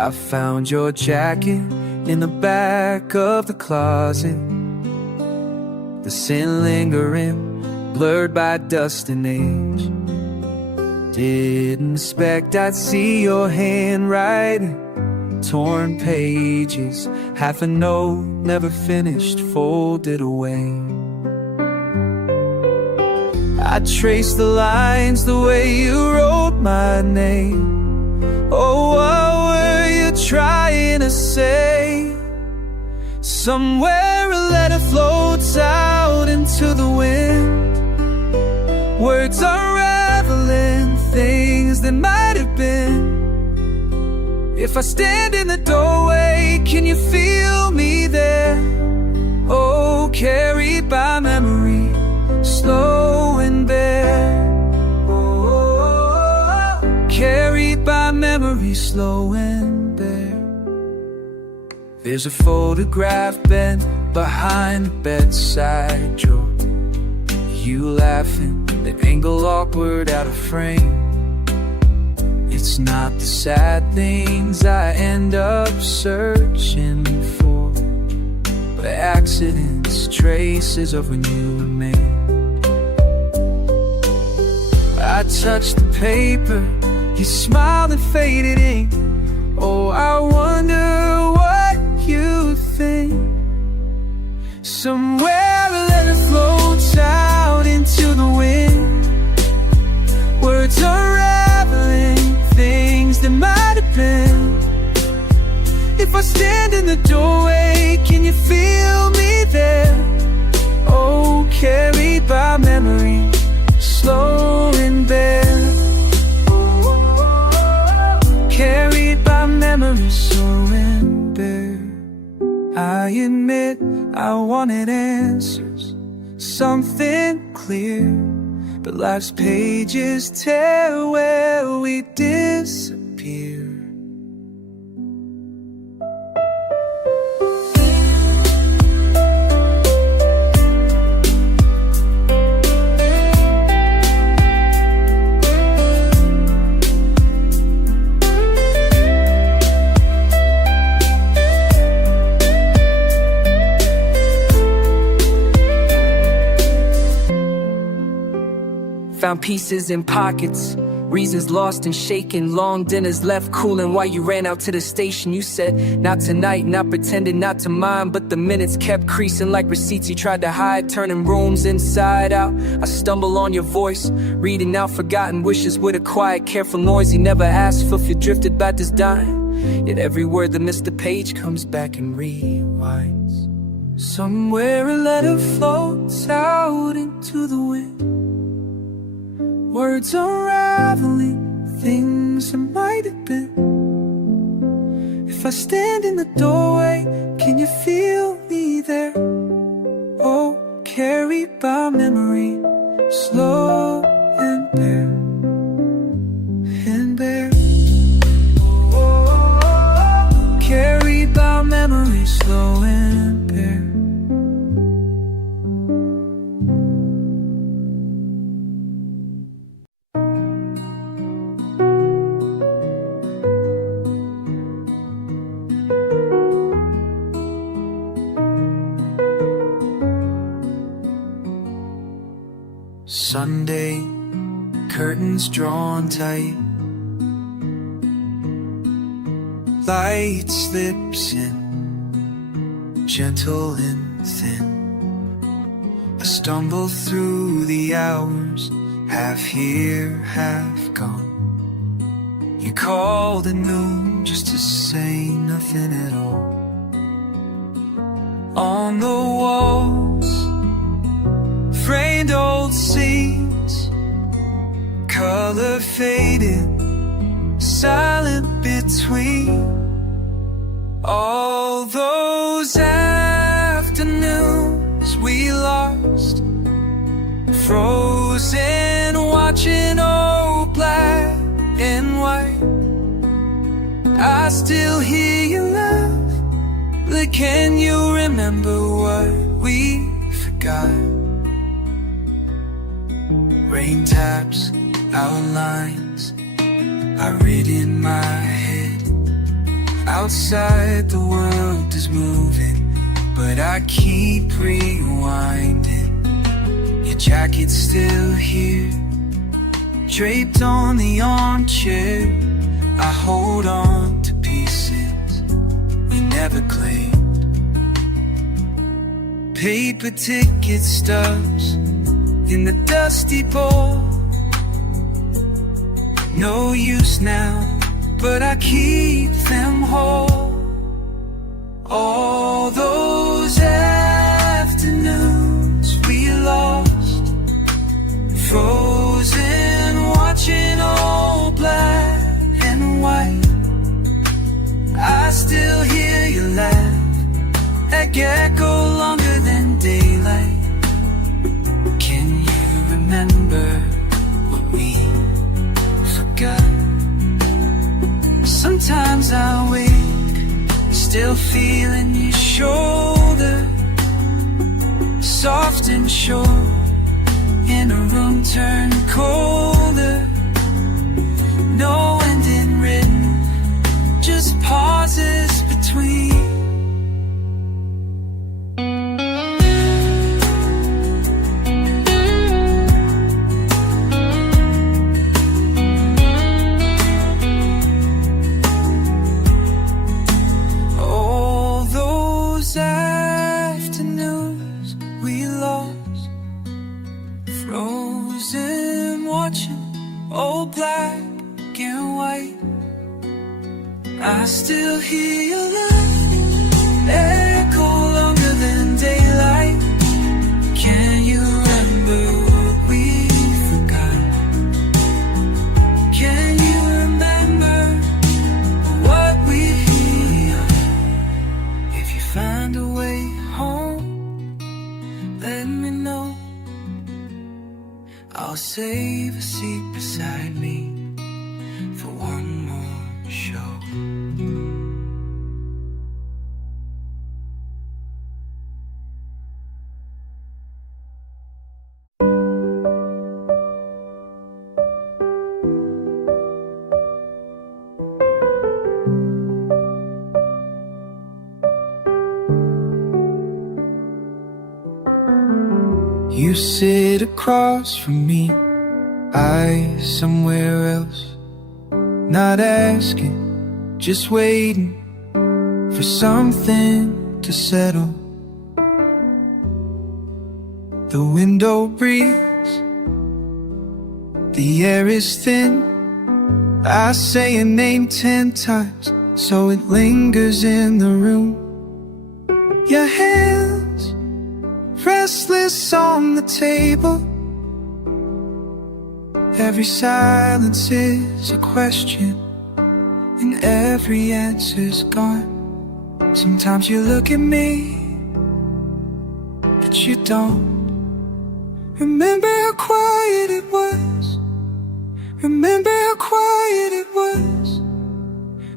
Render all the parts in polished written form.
I found your jacket in the back of the closet, the scent lingering, blurred by dust and age. Didn't expect I'd see your handwriting, torn pages, half a note never finished, folded away. I traced the lines the way you wrote my name. Oh, what were you trying to say? Somewhere a letter floats out into the wind, words unraveling things that might have been. If I stand in the doorway, can you feel me there? Oh, carried by memory, slow and bare. Oh, carried by memory, slow and bare. There's a photograph bent behind the bedside drawer, you laughing, the angle awkward out of frame. It's not the sad things I end up searching for, but accidents, traces of when you were made. I touched the paper, you smiled and faded ink. Oh, I wonder what you think. Somewhere a letter floats out into the wind, words unraveling things that might have been. If I stand in the doorway, can you feel me there? Oh, carried by memory, slow and bare. Carried by memory, slow and bare. I admit I wanted answers, something clear, but life's pages tear where we disappear. Found pieces in pockets, reasons lost and shaken, long dinners left cooling while you ran out to the station. You said, not tonight, not pretending not to mind, but the minutes kept creasing like receipts you tried to hide, turning rooms inside out. I stumble on your voice, reading out forgotten wishes with a quiet, careful noise. You never asked for if you drifted back to dying, yet every word that missed the page comes back and rewinds. Somewhere a letter floats out into the wind, words unraveling things that might have been. If I stand in the doorway, can you feel me there? Oh, carried by memory, slow and bare, and bare. Carried by memory, slow and bare. Sunday, curtains drawn tight, light slips in, gentle and thin. I stumble through the hours, half here, half gone. You called at noon just to say nothing at all. On the walls, framed old scenes, color faded, silent between all those afternoons we lost, frozen watching old black and white. I still hear you laugh, but can you remember what we forgot? Rain taps, outlines I read in my head, Outside the world is moving, but I keep rewinding. Your jacket's still here, draped on the armchair. I hold on to pieces we never claimed. Paper ticket stubs in the dusty bowl. No use now, but I keep them whole. All those afternoons we lost, frozen, watching all black and white. I still hear you laugh, that gecko longer than daylight. Can you remember what we forgot? Sometimes I wake, still feeling your shoulder, soft and sure, in a room turned colder. No ending written, just pauses between. Afternoons we lost, frozen, watching all black and white. I still hear your laugh, echo longer than daylight. Can you remember what we forgot? Can you remember what we are? If you find a way home, let me know. I'll save a seat beside me for one more show. You sit across from me, I somewhere else. Not asking, just waiting for something to settle. The window breathes, the air is thin. I say your name 10 times, so it lingers in the room. Your hands restless on the table. Every silence is a question, and every answer's gone. Sometimes you look at me, but you don't. Remember how quiet it was. Remember how quiet it was.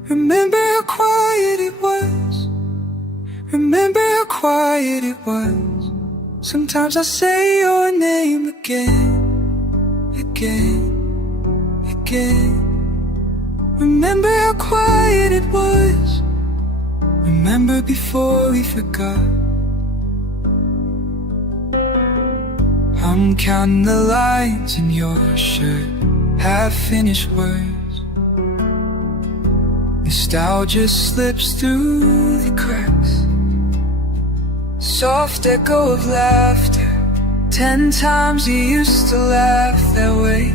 Remember how quiet it was. Remember how quiet it was. Sometimes I say your name again, again, again. Remember how quiet it was. Remember before we forgot. I'm counting the lines in your shirt, half-finished words. Nostalgia slips through the cracks. Soft echo of laughter, 10 times you used to laugh that way.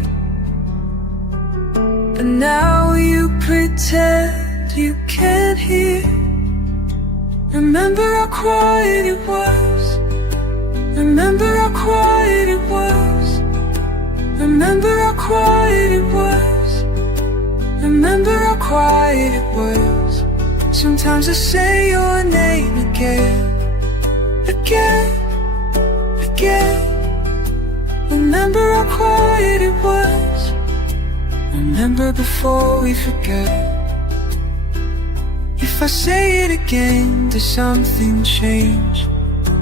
But now you pretend you can't hear. Remember how quiet it was. Remember how quiet it was. Remember how quiet it was. Remember how quiet it was. Sometimes I say your name again, again, again. Remember how quiet it was. Remember before we forget. If I say it again, does something change?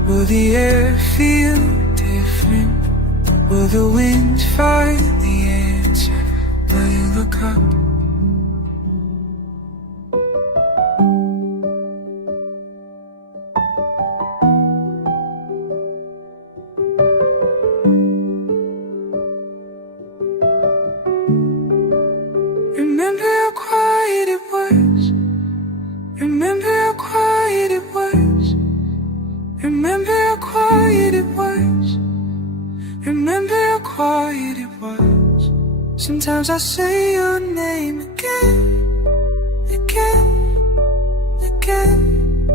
Will the air feel different? Will the wind find the answer? Will you look up? was. Sometimes I say your name again, again, again.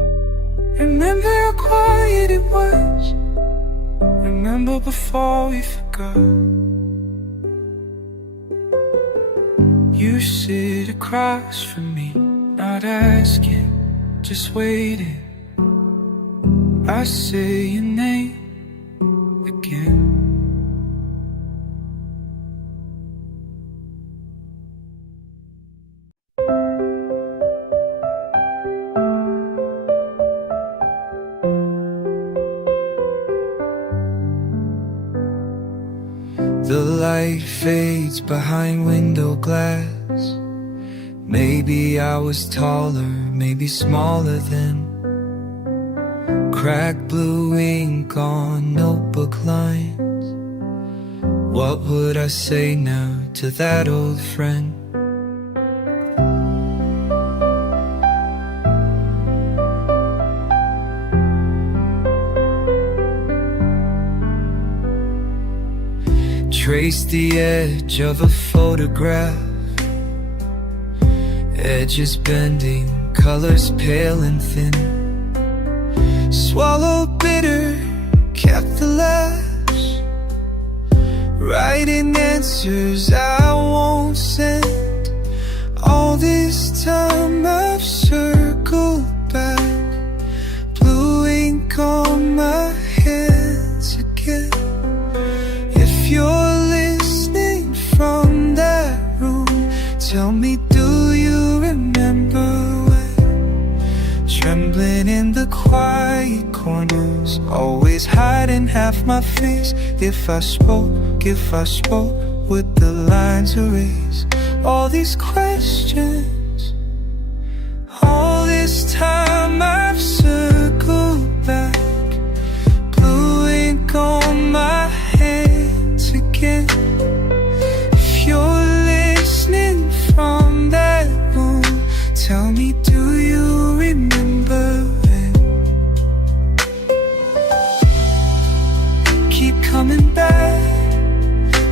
Remember how quiet it was. Remember before we forgot. You sit across from me, not asking, just waiting. I say your name again. The light fades behind window glass. Maybe I was taller, maybe smaller then. Cracked blue ink on notebook lines. What would I say now to that old friend? Trace the edge of a photograph. Edges bending, colors pale and thin. Swallow bitter, kept the laughs. Writing answers I won't send. All this time I've circled back. Blue ink on my hands again. If you're listening from that room, tell me, do you remember when? Trembling in the quiet corners, always hiding half my face. If I spoke, would the lines erase all these questions? All this time I've circled back. Blue ink on my hands again. If you're listening from that room, tell me, do you remember when? Keep coming back,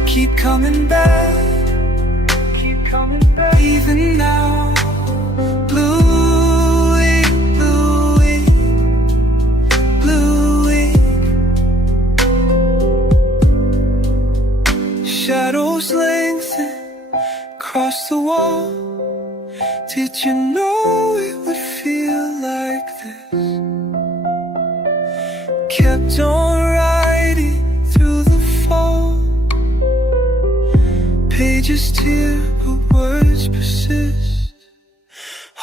keep coming back, keep coming back. Even now, blue ink, blue ink, blue ink. Shadows lengthen across the wall. Did you know it would feel like this? Kept on writing through the fall. Pages tear, but words persist.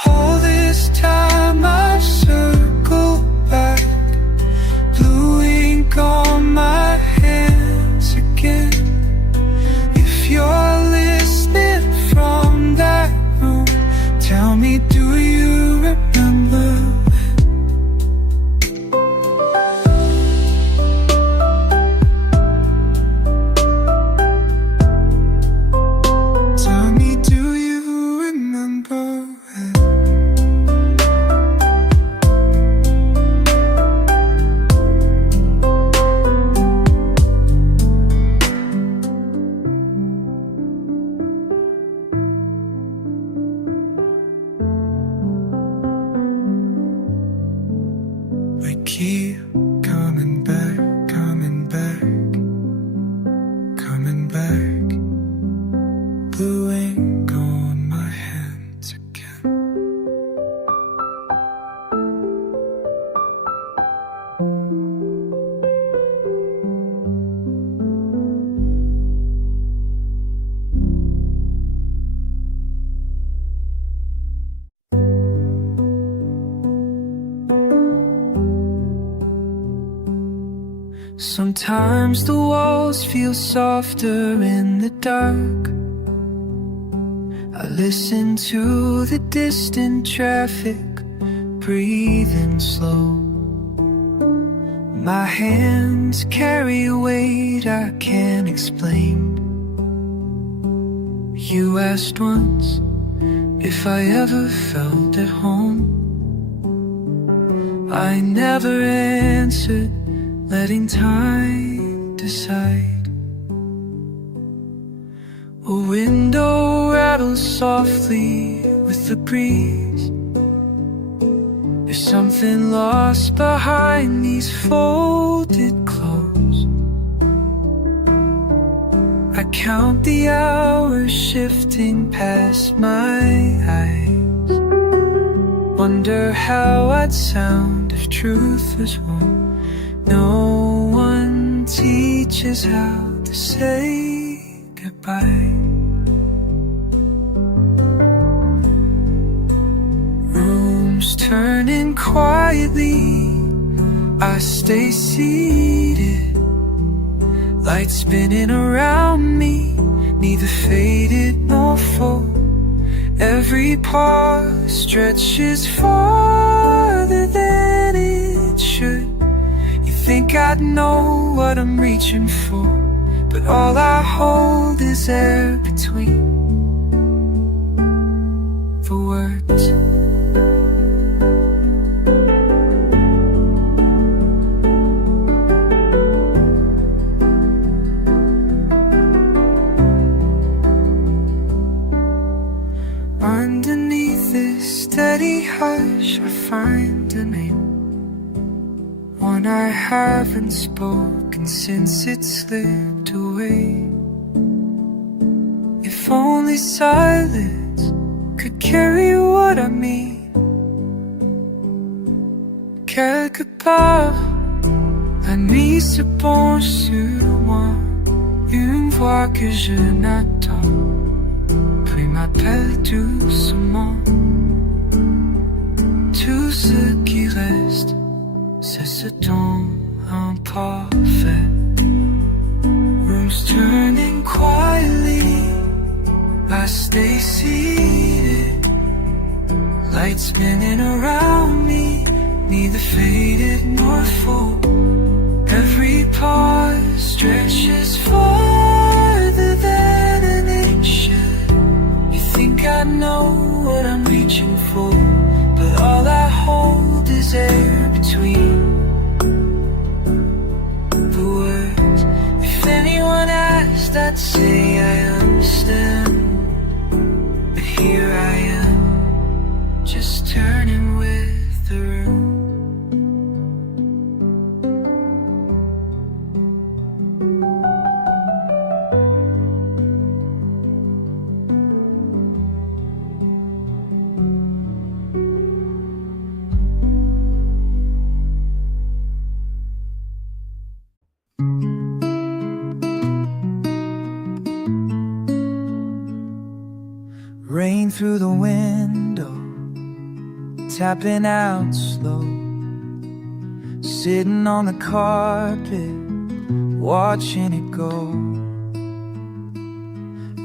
All this time I've circled back. Blue ink on my hands again. If you're listening from that room, tell me, do you remember when? Tell me, do you remember when? We keep coming back, coming back, coming back. Blue ink on my hands again. Sometimes the walls feel softer in the dark. I listen to the distant traffic, breathing slow. My hands carry a weight I can't explain. You asked once if I ever felt at home. I never answered, letting time decide. A window rattles softly with the breeze. There's something lost behind these folded clothes. I count the hours shifting past my eyes. Wonder how I'd sound if truth was one. No one teaches how to say goodbye. Rooms turning quietly, I stay seated. Lights spinning around me, neither faded nor full. Every pause stretches farther than it should. You think I'd know what I'm reaching for, but all I hold is air between the words. Underneath this steady hush, I find a name, one I haven't spoken since it slipped away. If only silence could carry what I mean. Quelque part, la nuit se penche sur moi. Une voix que je n'attends puis m'appelle doucement. Tout ce qui reste, c'est ce temps imparfait. Rooms turning quietly, I stay seated. Lights spinning around me, neither faded nor full. Every pause stretches farther than an inch should. You think I know what I'm reaching for, but all I hold is air between the words. If anyone asked, I'd say I understand, but here I am, just turning with the room. Rain through the window, tapping out slow. Sitting on the carpet, watching it go.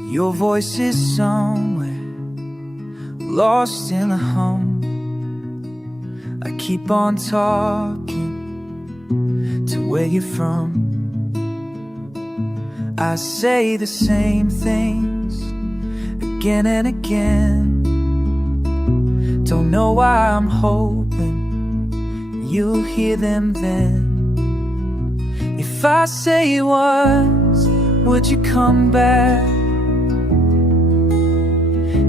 Your voice is somewhere, lost in the hum. I keep on talking to where you're from. I say the same things again and again. Don't know why I'm hoping you'll hear them then. If I say it once, would you come back?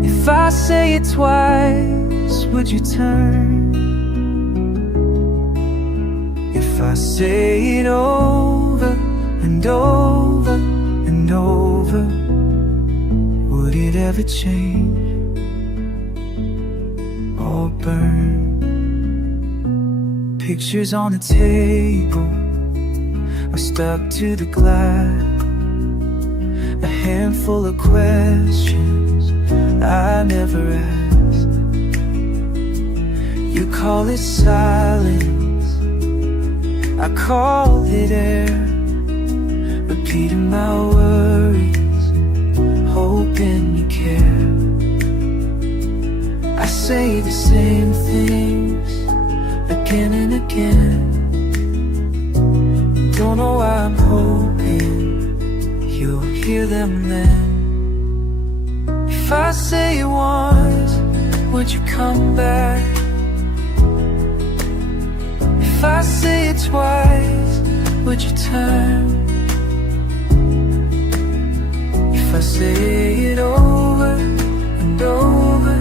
If I say it twice, would you turn? If I say it over and over and over, would it ever change or burn? Pictures on the table are stuck to the glass. A handful of questions I never asked. You call it silence, I call it air. Repeating my worries, hoping you care. I say the same things again and again. Don't know why I'm hoping you'll hear them then. If I say it once, would you come back? If I say it twice, would you turn? If I say it over and over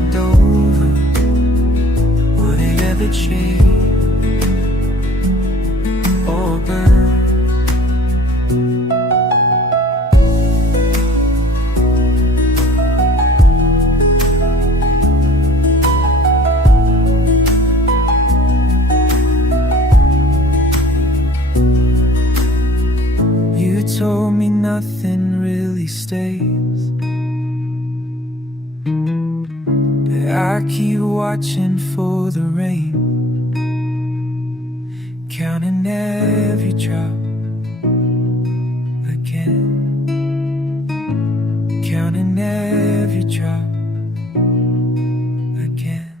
and over, would it ever change or burn? You told me nothing really stays, but I keep watching for the rain, counting every drop again, counting every drop again.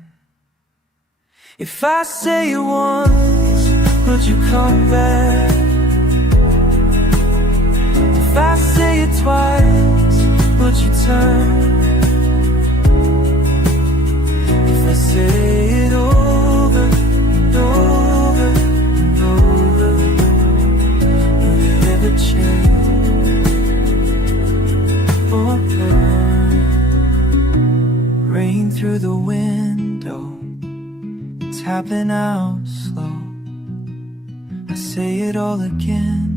If I say it once, would you come back? If I say it twice, would you turn? If I say it over and over and over, would it ever change or burn? Rain through the window, tapping out slow. I say it all again,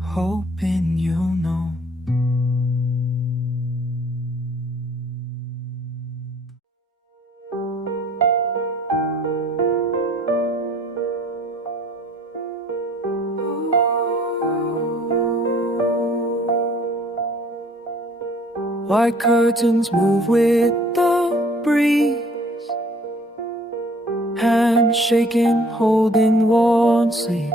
hoping you'll know. White curtains move with the breeze, hands shaking, holding worn sleeves.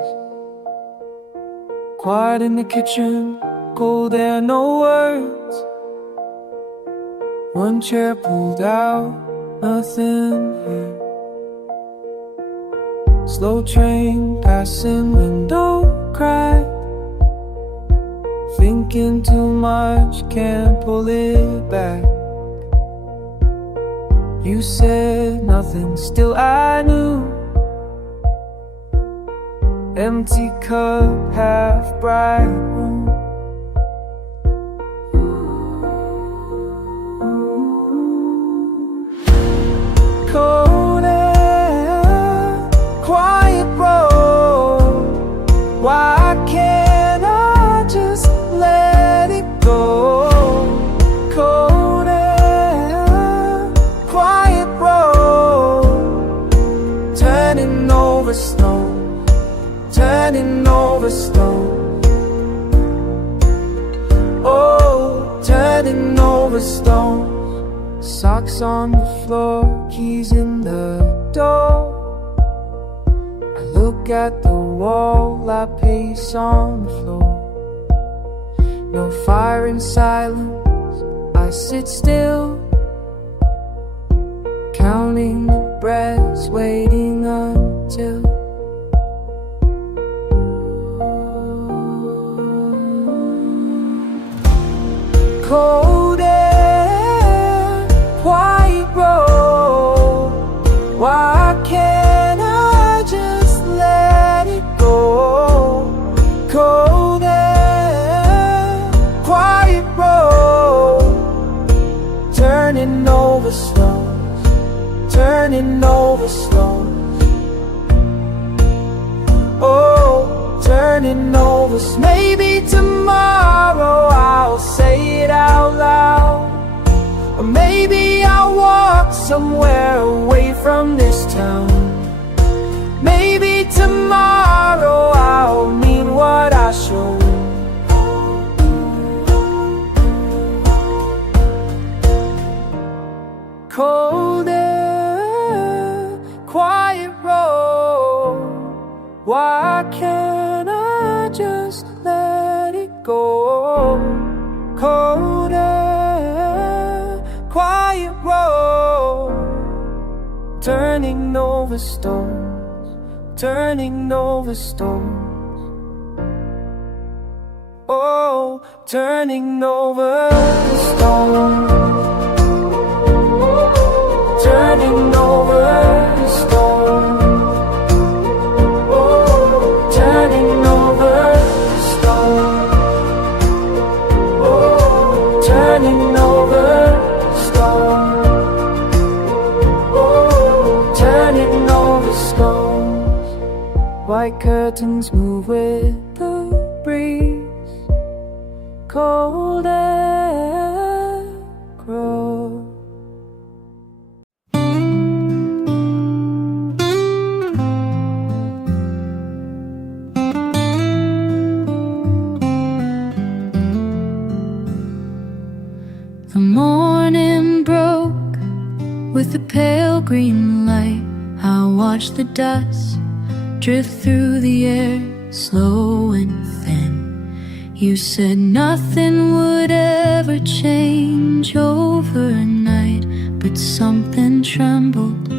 Quiet in the kitchen, cold air, no words. One chair pulled out, nothing heard. Slow train passing, window cracked. Thinking too much, can't pull it back. You said nothing, still I knew. Empty cup, half bright room. Cold air, quiet road. Why can't I just let it go? Cold air, quiet road. Turning over snow, turning over stone. Oh, turning over stones. Socks on the floor, keys in the door. I look at the wall, I pace on the floor. No fire in silence, I sit still, counting the breaths, waiting until cold air, quiet road. Why can't I just let it go? Cold air, quiet road. Turning over stones, turning over stones. Oh, turning over. Maybe tomorrow I'll say it out loud, or maybe I'll walk somewhere away from this town. Maybe tomorrow I'll mean what I show. Cold air, quiet road. Why can't I just let it go? Cold air, quiet road. Turning over stones, turning over stones. Oh, turning over stones, turning over stones. Oh, turning over stones. Oh, curtains move with the breeze, cold air grows. The morning broke with a pale green light. I watched the dust drift through the air, slow and thin. You said nothing would ever change overnight, but something trembled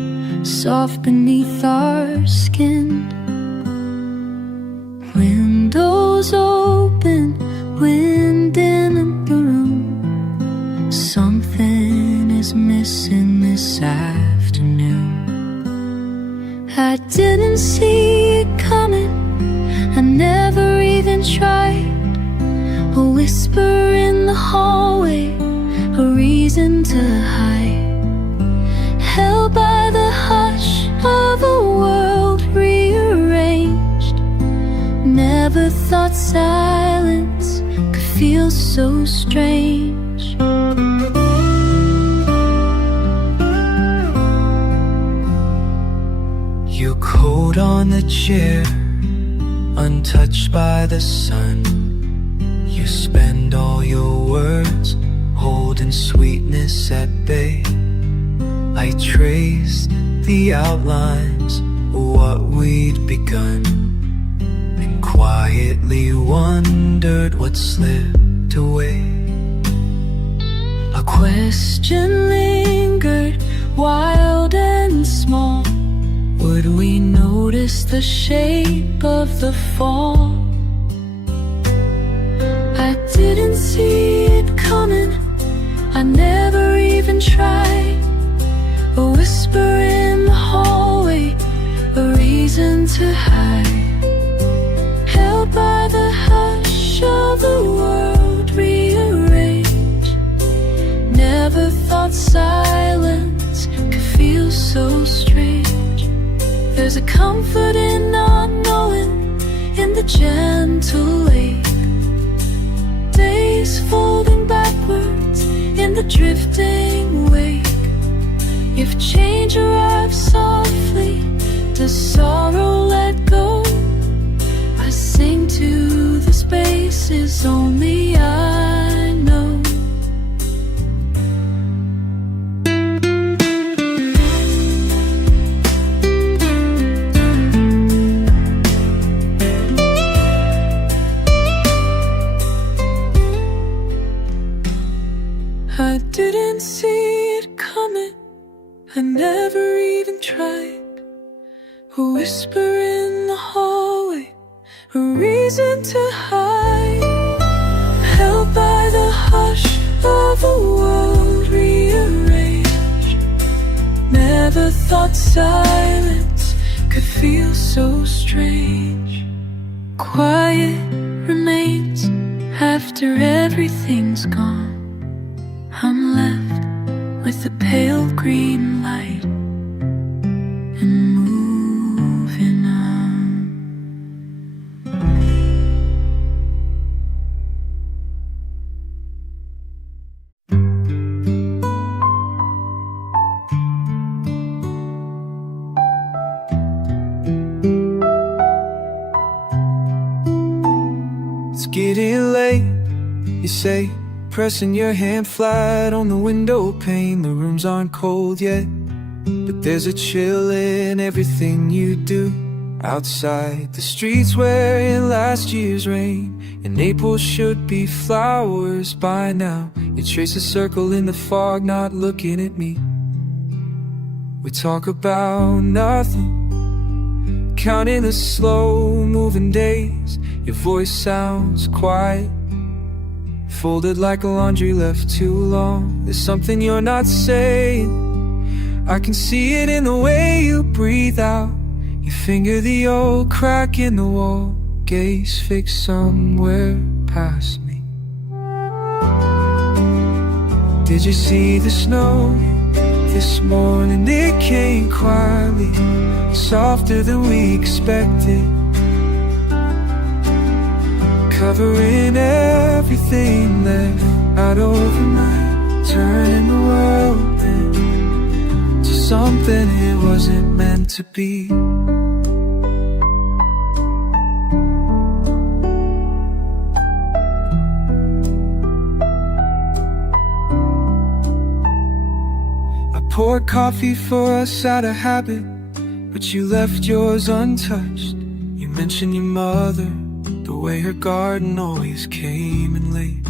soft beneath our skin. Windows open, wind in the room. Something is missing this afternoon. I didn't see it coming, I never even tried. A whisper in the hallway, a reason to hide. Held by the hush of a world rearranged. Never thought silence could feel so strange. You cold on the chair, untouched by the sun. You spend all your words holding sweetness at bay. I traced the outlines of what we'd begun, and quietly wondered what slipped away. A question lingered, wild and small. Would we notice the shape of the fall? I didn't see it coming, I never even tried. A whisper in the hallway, a reason to hide. Held by the hush of the world rearranged. Never thought silence could feel so strange. There's a comfort in not knowing, in the gentle lake. Days folding backwards in the drifting wake. If change arrives softly, does sorrow let go? I sing to the spaces only I know. I didn't see it coming, I never even tried. A whisper in the hallway, a reason to hide. Held by the hush of a world rearranged. Never thought silence could feel so strange. Quiet remains after everything's gone. I'm left with the pale green light and moving on. It's getting late, you say, pressing your hand flat on the window pane. The rooms aren't cold yet, but there's a chill in everything you do. Outside, the streets were in last year's rain, and April should be flowers by now. You trace a circle in the fog, not looking at me. We talk about nothing, counting the slow-moving days. Your voice sounds quiet, folded like a laundry left too long. There's something you're not saying, I can see it in the way you breathe out. You finger the old crack in the wall, gaze fixed somewhere past me. Did you see the snow this morning? It came quietly, softer than we expected. covering everything left out overnight, turning the world into something it wasn't meant to be. Poured coffee for us out of habit, but you left yours untouched. You mentioned your mother, the way her garden always came in late.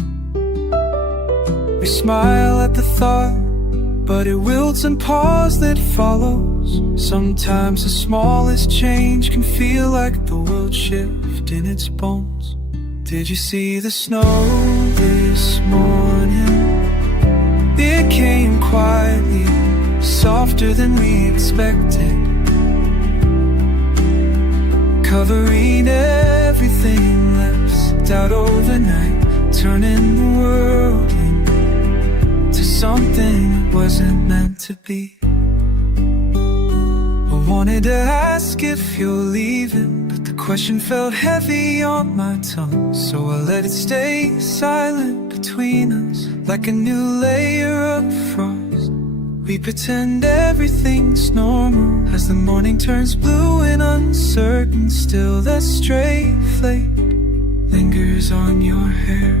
We smile at the thought, but it wilts and pause that follows. Sometimes the smallest change can feel like the world shift in its bones. Did you see the snow this morning? It came quietly, softer than we expected, covering everything left out overnight, turning the world into something it wasn't meant to be. I wanted to ask if you're leaving, but the question felt heavy on my tongue, so I let it stay silent between us, like a new layer of frost. We pretend everything's normal as the morning turns blue and uncertain. Still that stray flake lingers on your hair.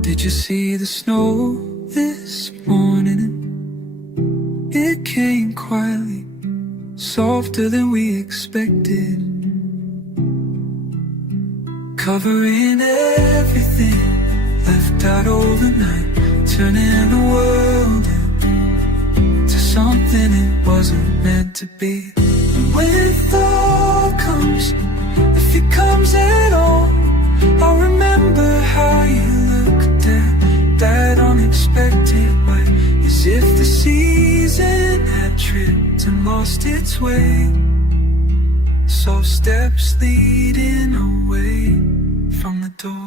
Did you see the snow this morning? It came quietly, softer than we expected, covering everything left out overnight, turning the world into something it wasn't meant to be. When thought comes, if it comes at all, I'll remember how you looked at that unexpected way, as if the season had tripped and lost its way. Soft steps leading away from the door.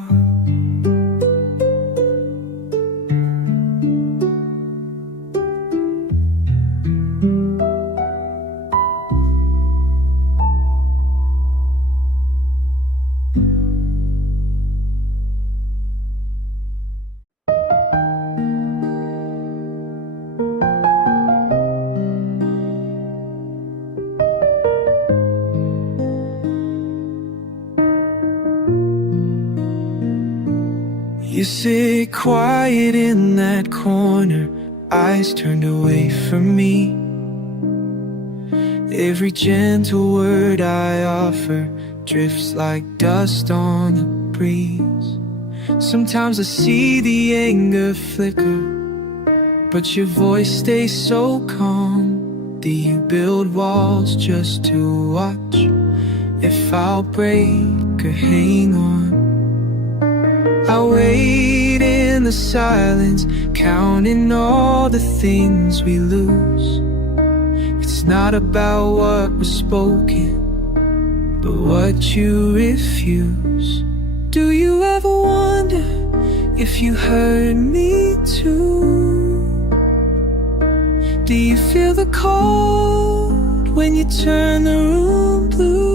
You sit quiet in that corner, eyes turned away from me. Every gentle word I offer drifts like dust on the breeze. Sometimes I see the anger flicker, but your voice stays so calm. Do you build walls just to watch if I'll break or hang on? I wait in the silence, counting all the things we lose. It's not about what was spoken, but what you refuse. Do you ever wonder if you hurt me too? Do you feel the cold when you turn the room blue?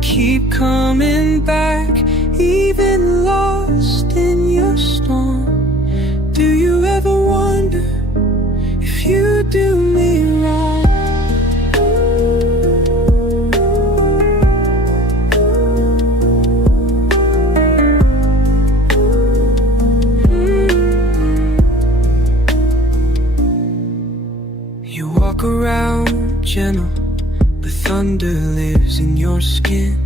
Keep coming back, even lost in your storm. Do you ever wonder if you do me wrong? You walk around gentle, but thunder lives in your skin.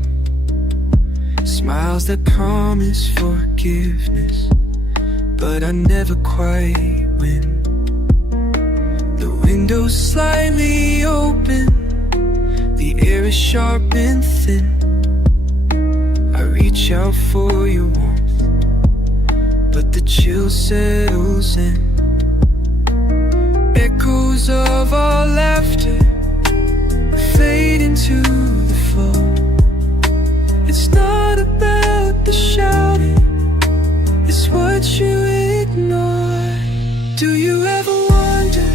Smiles that promise forgiveness, but I never quite win. The window's slightly open, the air is sharp and thin. I reach out for your warmth, but the chill settles in. Echoes of our laughter fade into the floor. It's not about the shouting is what you ignore. Do you ever wonder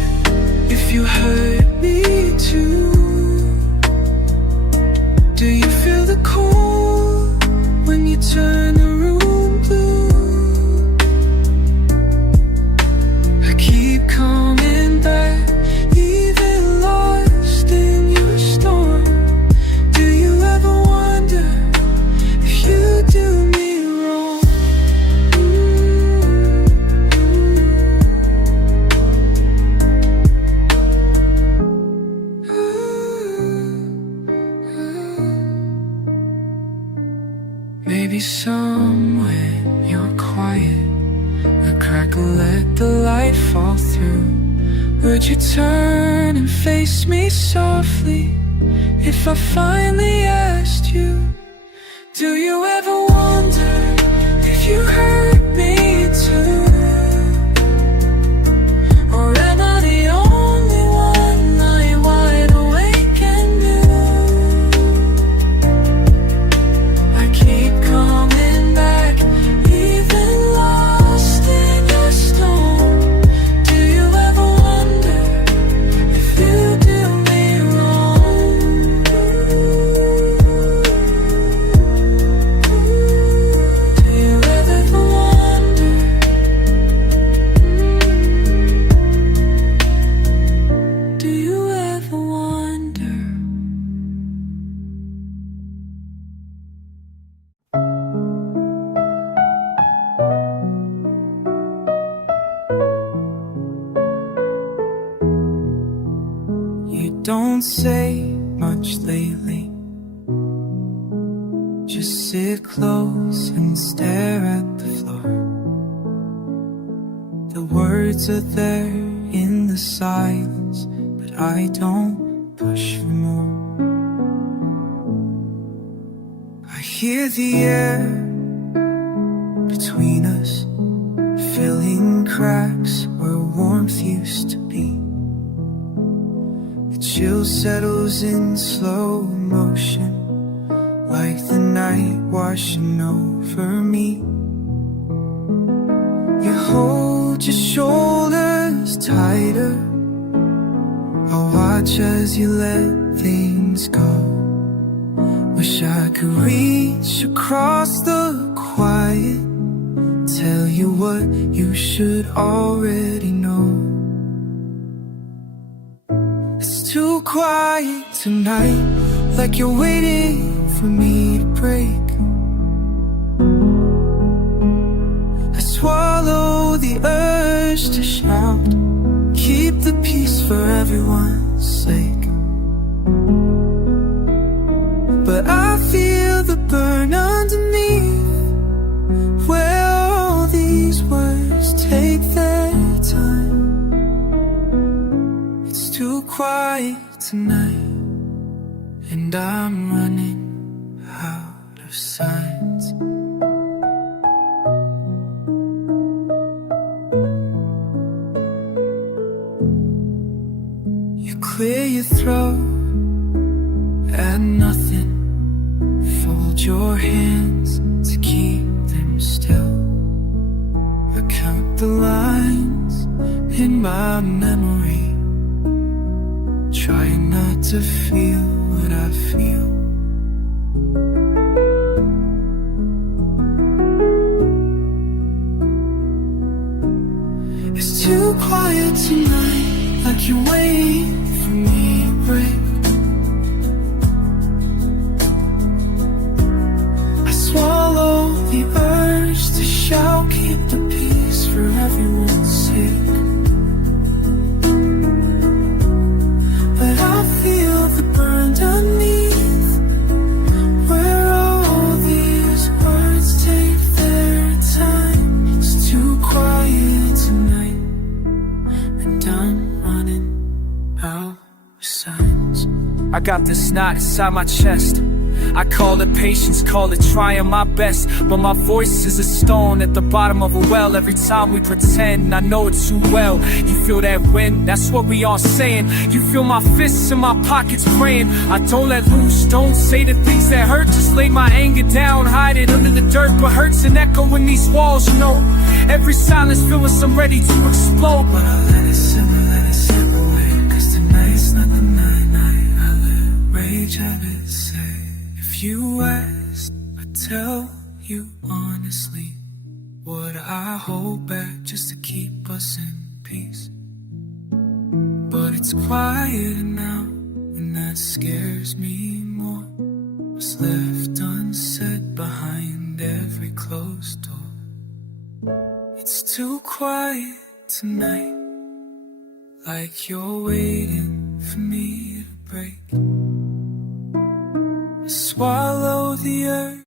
if you hurt me too? Do you feel the cold when you turn the room blue? I keep coming back, even lost in your storm. Do you ever wonder if you do me wrong? Maybe somewhere you're quiet, a crack will let the light fall through. Would you turn and face me softly if I finally asked you? Do you ever wonder if you hurt me too? Or am I the only one lying wide awake and new? I keep coming back, even lost in your storm. Do you ever wonder if you do me wrong? Do you ever wonder? Do you ever wonder? You don't say much lately, just sit close and stare at the floor. The words are there in the silence, but I don't push for more. I hear the air between us filling cracks where warmth used to be. The chill settles in slow motion, like the night washing over me. You hold your shoulders tighter, I'll watch as you let things go. Wish I could reach across the quiet, tell you what you should already know. It's too quiet tonight, like you're waiting for me to break. I swallow the urge to shout, keep the peace for everyone's sake. But I feel the burn underneath, where all these words take their time. It's too quiet tonight, and I'm running out of signs. You clear your throat at nothing, fold your hands to keep them still. I count the lines in my memory, trying not to feel what I feel. It's too quiet tonight, like you're waiting for me to break. I swallow the urge to shout, keep the peace for everyone's sake. But I feel the burn underneath, where all these words take their time. It's too quiet tonight, and I'm running out of signs. I got this knot inside my chest, I call it patience, call it trying my best, but my voice is a stone at the bottom of a well. Every time we pretend, I know it too well. You feel that wind, that's what we all saying. You feel my fists in my pockets praying. I don't let loose, don't say the things that hurt. Just lay my anger down, hide it under the dirt. But hurts an echo in these walls, you know. Every silence feel as I'm ready to explode. But I let it simmer away, 'cause tonight's not the night. I let rage have its say. If you ask, I tell you honestly what I hold back just to keep us in peace. But it's quieter now, and that scares me more. What's left unsaid behind every closed door. It's too quiet tonight, like you're waiting for me to break. Swallow the earth.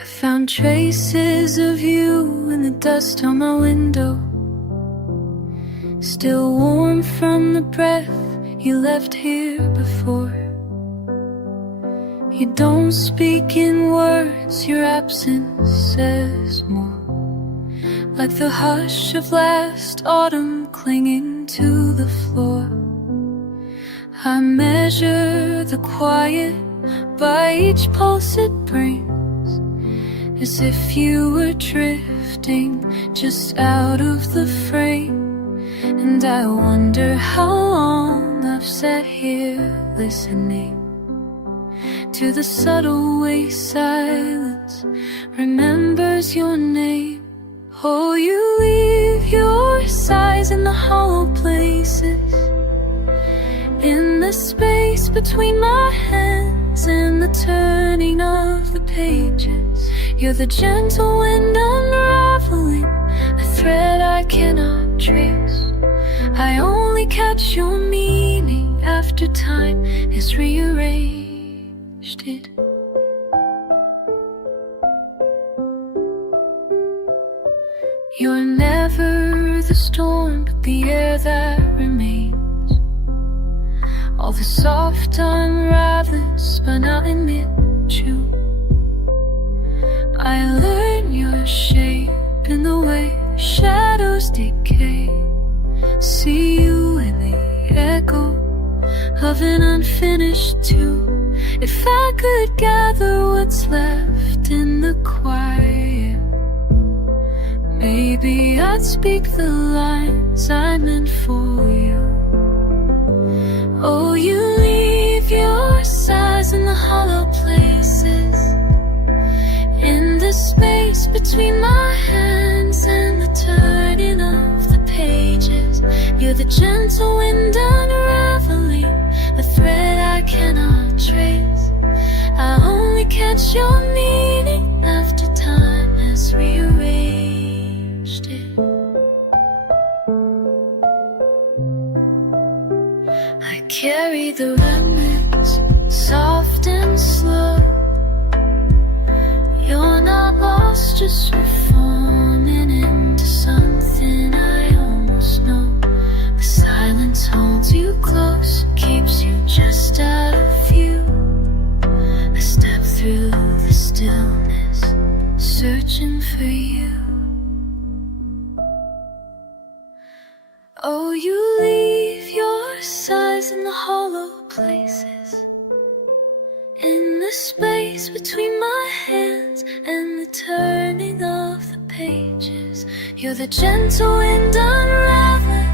I found traces of you in the dust on my window, still warm from the breath you left here before. You don't speak in words, your absence says more. Like the hush of last autumn clinging to the floor. I measure the quiet by each pulse it brings, as if you were drifting just out of the frame. And I wonder how long I've sat here listening to the subtle way silence remembers your name. Oh, you leave your sighs in the hollow places, in the space between my hands and the turning of the pages. You're the gentle wind unraveling a thread I cannot trace. I only catch your meaning after time has rearranged it. You're never the storm, but the air that remains. All the soft unravelings spun out in mid-June. I learn your shape in the way shadows decay. See you in the echo of an unfinished tune. If I could gather what's left in the quiet, maybe I'd speak the lines I meant for you. Oh, you leave your sighs in the hollow places, in the space between my hands and the turning of the pages. You're the gentle wind unraveling the thread I cannot trace. I only catch your meaning after time has rearranged it. I carry the remnants, soft and slow. You're not lost, just reforming into something I almost know. The silence holds you close, keeps you just out of view. I step through the stillness, searching for you. Oh, you leave your sighs in the hollow places, in the space between my hands and the turning of the pages. You're the gentle wind unraveling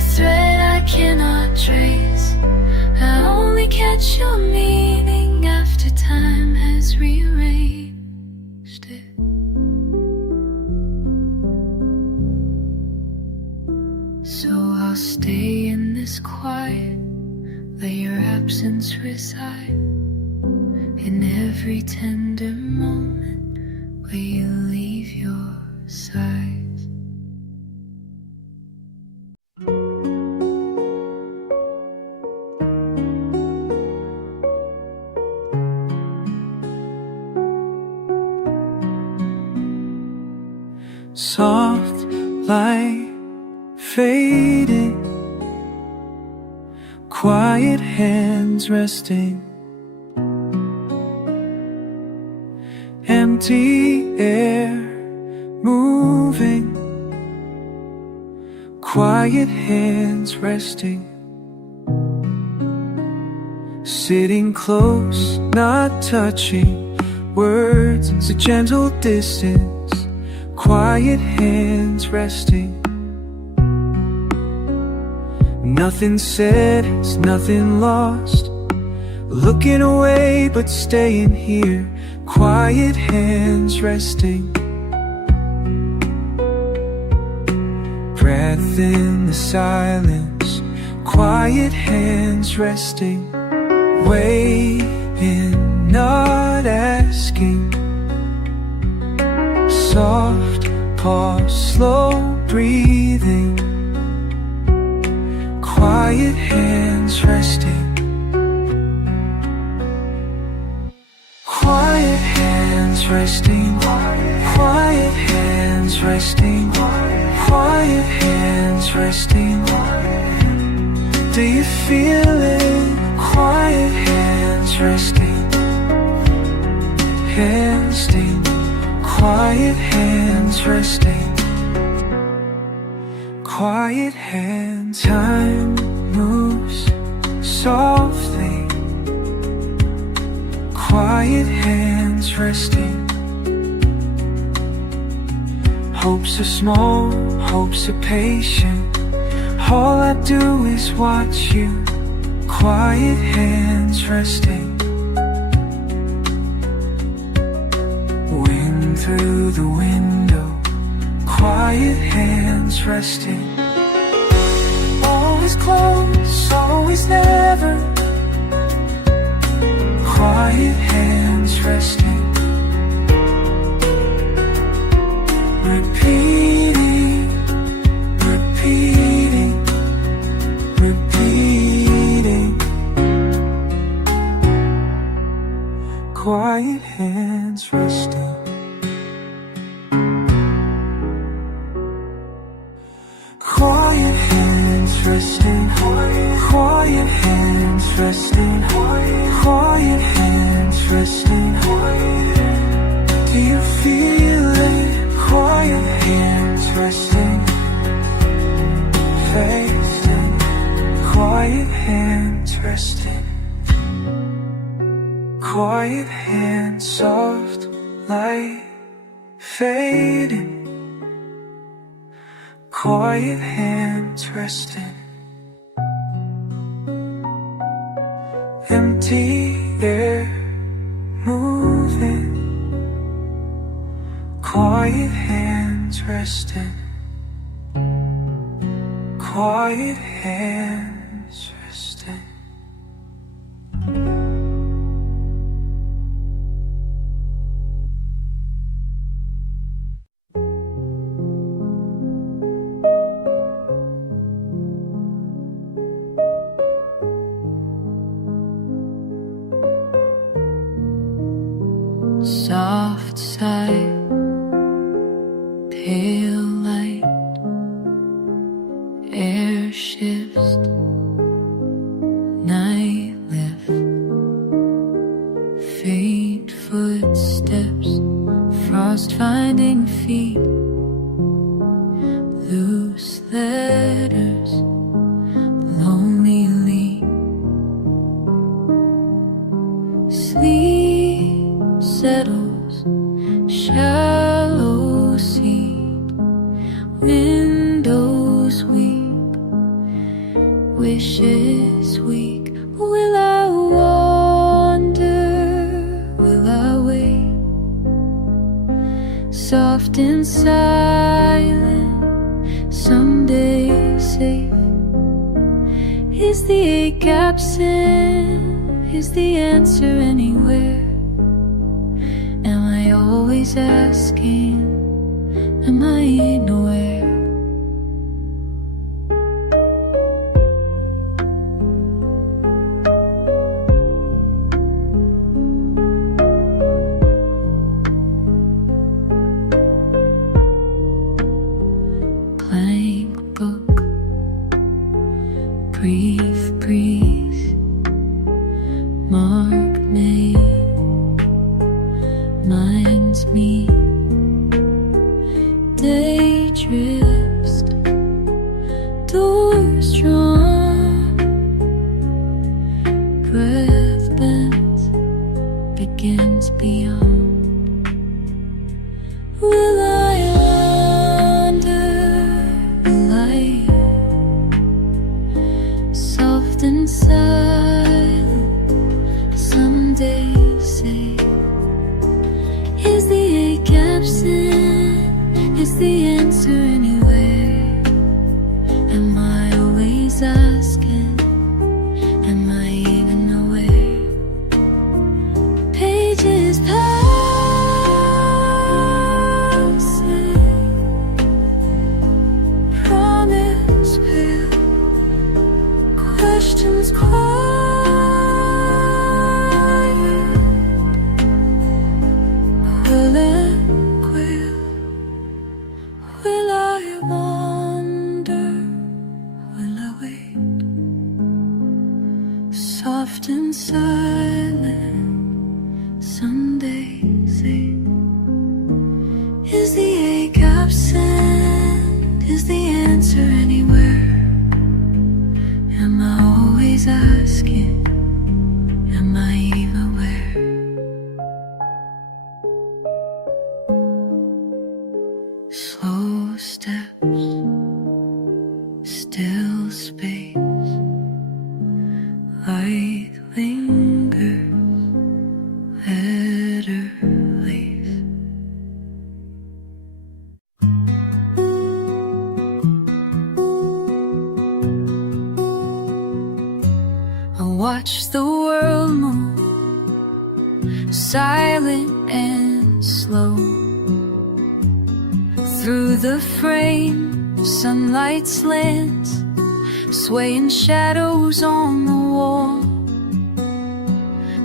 a thread I cannot trace. I only catch your meaning after time has rearranged it. So I'll stay in this quiet, let your absence reside in every tender moment where you leave your side. light fading, quiet hands resting, empty air moving, quiet hands resting, sitting close, not touching, words a gentle distance, quiet hands resting. Nothing said, it's nothing lost, looking away but staying here, quiet hands resting. Breath in the silence, quiet hands resting, waiting, not asking, soft pause, slow breathing, quiet hands resting, quiet hands resting, quiet hands resting, quiet hands resting. Do you feel it? Quiet hands resting, resting, quiet hands resting, quiet hands. Time moves softly, quiet hands resting. Hopes are small, hopes are patient, all I do is watch you, quiet hands resting. Wind through the window, quiet hands resting. Always close, always never, quiet hands resting. Repeating, repeating, repeating, quiet hands resting. Quiet hands resting, quiet hands resting, quiet hands resting. Do you feel it? Quiet hands resting, facing, quiet hands resting, quiet hands, soft light fading, quiet hands resting, empty air moving, quiet hands resting, quiet hands resting. Soft sigh, pale light, air shifts, night lift, faint footsteps, frost finding feet, loose letters, lonely leap, sleep settles, shallow seed, windows weep, wishes weak. Will I wander? Will I wait? Soft and silent, someday safe. Is the ache absent? Is the answer anywhere? Am I always asking? Am I nowhere? brief breeze, mark May, minds meet, day drifts, doors drawn, breath bends, begins beyond. Will I wander? Will I soft and silent someday say, is the ache absent? Is the answer anywhere? Am I always asking? Am I even aware? Pages passing, promise pale, questions quiet, will it quail? Will I wander? Will I wait? Soft and silent Sunday say, is the ache absent? Is the answer anywhere? Am I always asking? Am I even aware? Slow steps, still space, light lingers, letter lace. I watch the world move, silent and slow. Through the frame, sunlight slants, swaying shadows on the wall.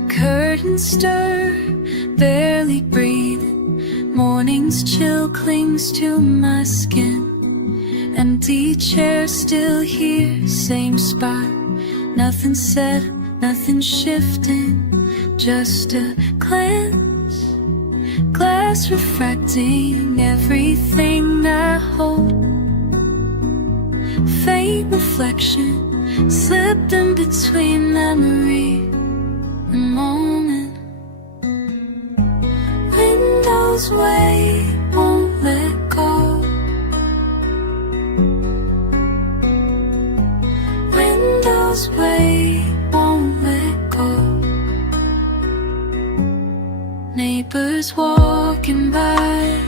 Curtains stir, barely breathing. Morning's chill clings to my skin. Empty chair still here, same spot. Nothing said, nothing shifting, just a glance. Glass refracting everything I hold. Faint reflection slipped in between memory and moment. Windows wait, won't let go. Windows wait, won't let go. Neighbors walking by,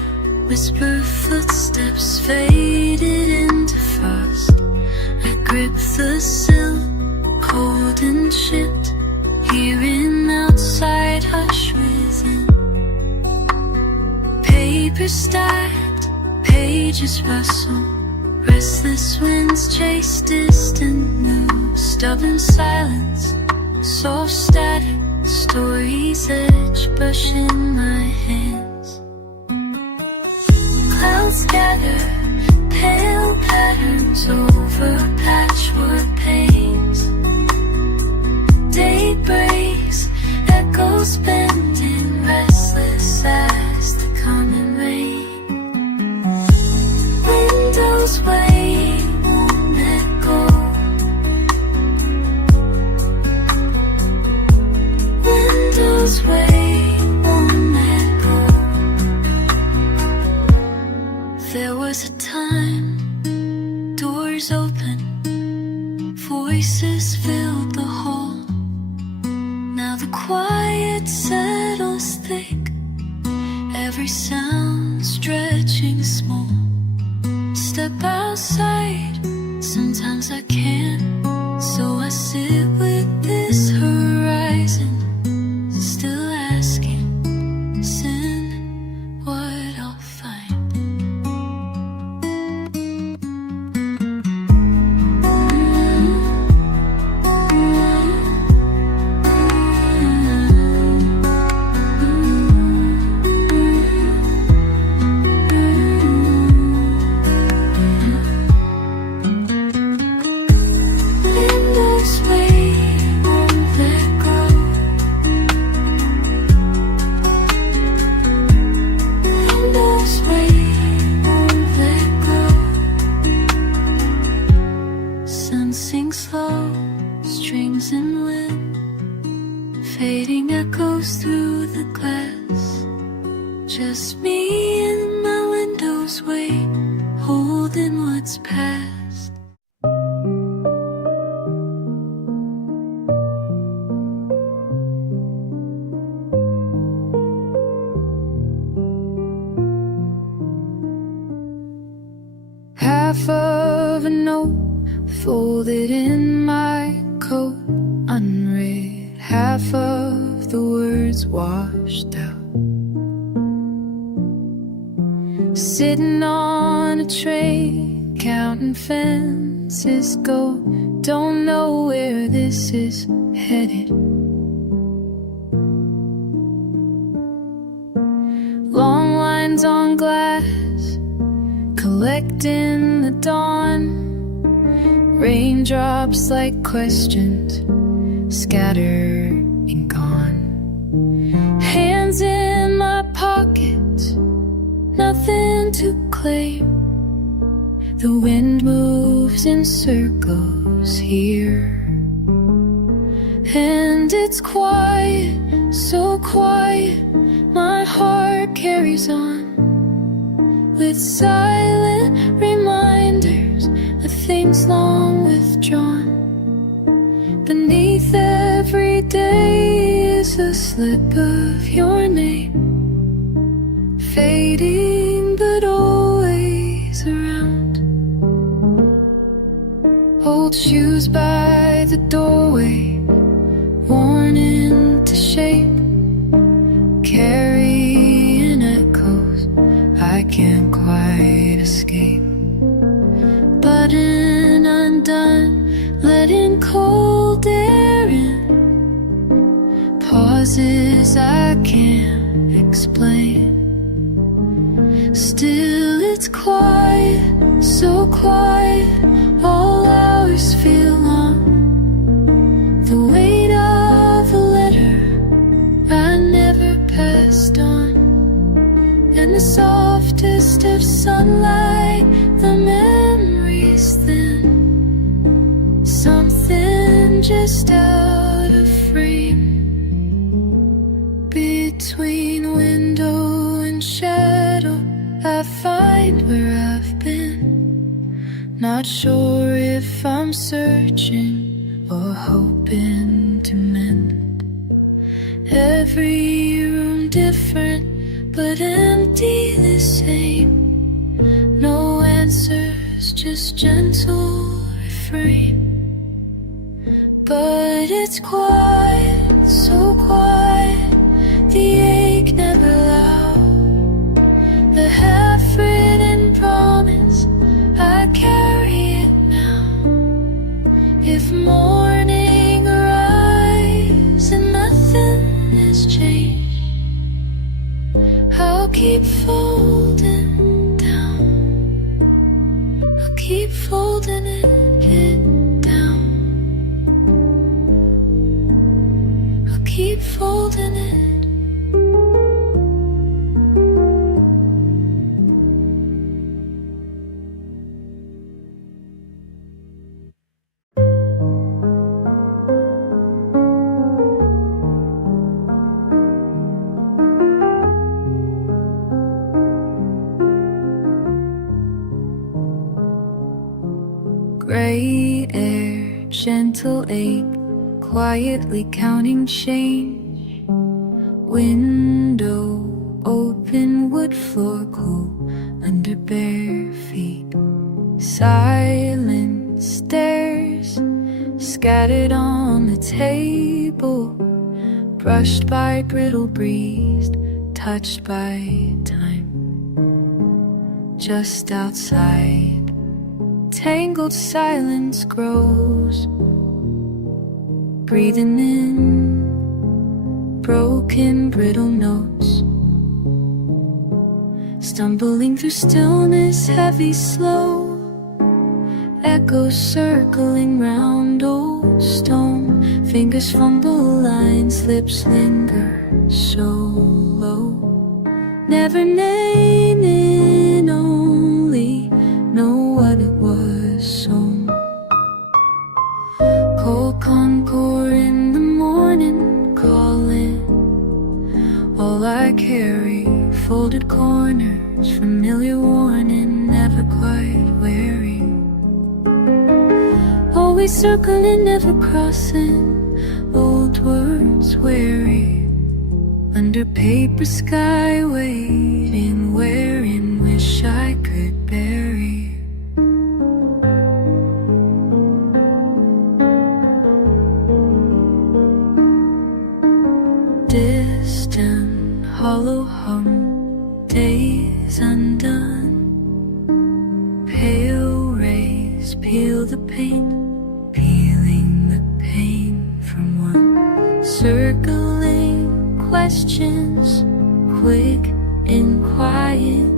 whisper footsteps faded into frost. I grip the sill, cold and chipped, hearing outside hush within. Paper stacked, pages rustle, restless winds chase distant news. Stubborn silence, soft static, stories edge brushing my hands. Clouds gather, pale patterns over patchwork panes. Day breaks, echoes bending, restless as the coming rain. Windows wait, won't let go. Windows wait, won't let go. There was a time, doors open, voices filled the hall. Now the quiet settles thick, every sound stretching small. Step outside, sometimes I can't, so I sit with this horizon, still asking, sin, what I'll find. what's past. Half of a note folded in my coat, unread, half of the words washed out. Sitting on a train, counting fences go, don't know where this is headed. Long lines on glass, collecting the dawn. Raindrops like questions, scattered and gone. Hands in my pockets, nothing to claim. The wind moves in circles here, and it's quiet, so quiet. My heart carries on with silent reminders of things long withdrawn. Beneath every day is a slip of your name, fading but always around. Old shoes by the doorway, worn into shape, carrying echoes I can't quite escape. Button undone, letting cold air in, pauses I can't explain. Still it's quiet, so quiet, all hours feel long. The weight of a letter I never passed on, and the softest of sunlight, the memories thin, something just out of frame. Between window and shadow, I find where I've been. Not sure if I'm searching or hoping to mend. Every room different, but empty the same. No answers, just gentle refrain. But it's quiet, so quiet, the ache never loud. The half-written promise, I carry it now. If morning arrives and nothing has changed, I'll keep folding down. I'll keep folding it down. I'll keep folding it. Gray air, gentle ache, quietly counting change. Window open, wood floor cool under bare feet. Silent stairs scattered on the table, brushed by brittle breeze, touched by time. Just outside, tangled silence grows, breathing in broken brittle notes, stumbling through stillness, heavy, slow, echoes circling round old stone. Fingers fumble lines, lips linger so low, never naming, only know what it was sown. Cold concord in the morning, calling all I carry, folded corners, familiar warning, never quite weary. Always circling, never crossing, old words weary, under paper sky waiting, wherein wish I could bury. Distant hollow hum, days undone, pale rays peel the paint, peeling the pain from one. Circling questions, quick and quiet,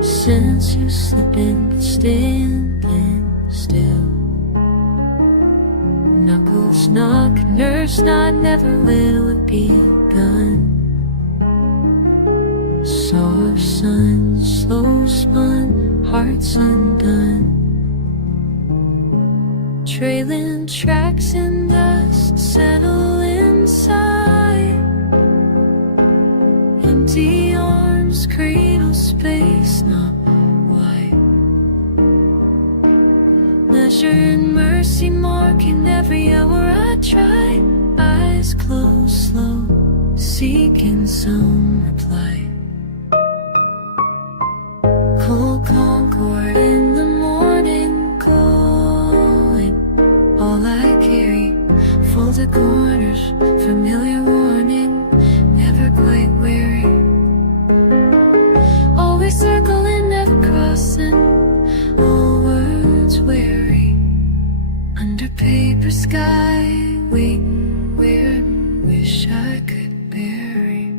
sensors slipping, standing still. Knuckles knock, nerves not, never will it be done. Soft sun, slow spun, hearts undone. Trailing tracks in dust, settle inside. Empty arms, cradle space, not wide. Measured mercy, marking every hour I try. Eyes closed, slow, seeking some reply. Cold concord in the morning, calling. All I carry, folded corners, familiar warning, never quite weary. Always circling, never crossing, all words weary, under paper sky, waiting, weird, wish I could bury.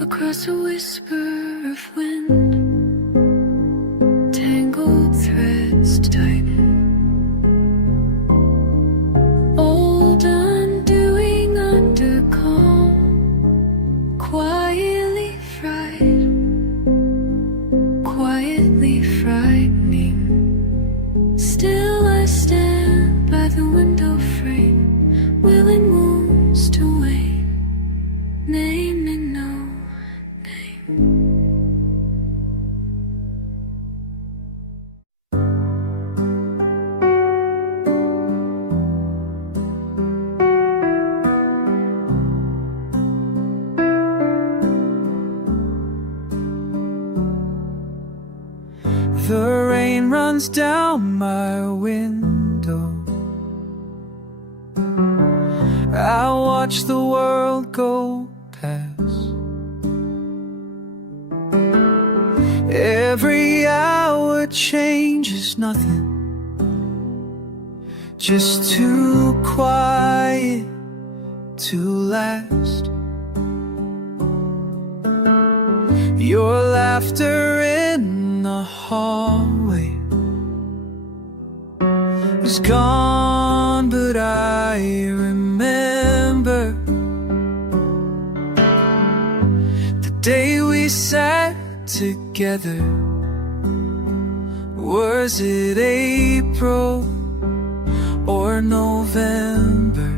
Across a whisper of wind, tangled threads tighten. Old undoing under calm, quietly fried, quietly frightening. Still I stand by the window frame, willing wounds to wane, naming no name. The rain runs down my window. I watch the world go past. Every hour changes nothing, just too quiet to last. Your laughter in the hallway was gone, but I remember the day we sat together. Was it April or November?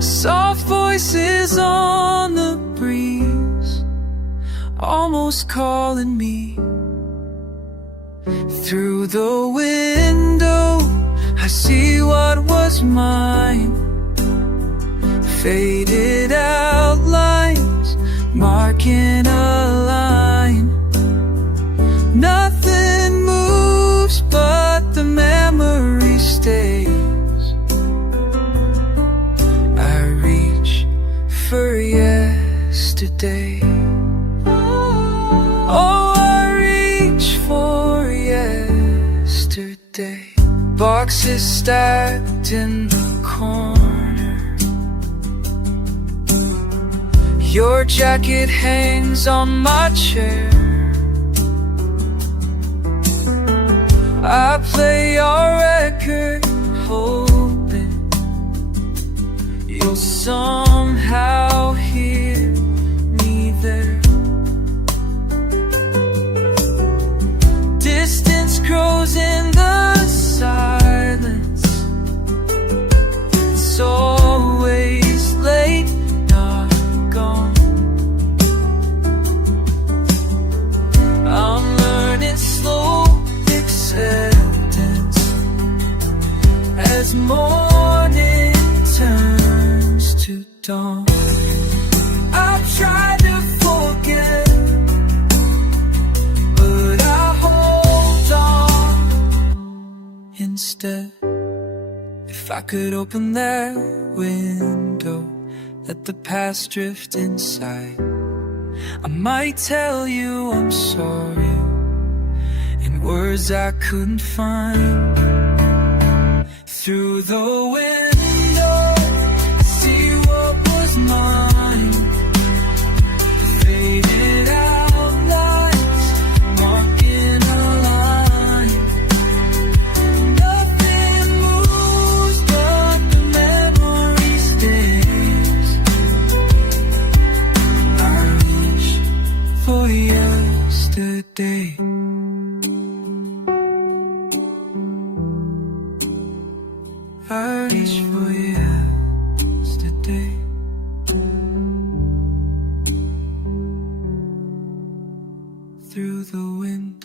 Soft voices on the breeze, almost calling me. Through the window, I see what was mine. Faded outlines, marking a line. Nothing moves, but the memory stays. I reach for yesterday. Oh, I reach for yesterday. Boxes stacked in the corner. Your jacket hangs on my chair. I play your record, hoping you'll somehow hear me there. Distance grows in the silence. It's always late, not gone. I'm learning slow instead. If I could open that window, let the past drift inside, I might tell you I'm sorry in words I couldn't find. Through the window, I see what was mine. Faded outlines, marking a line. Nothing moves but the memory stays. I wish for yesterday. I reach for yesterday. Through the wind.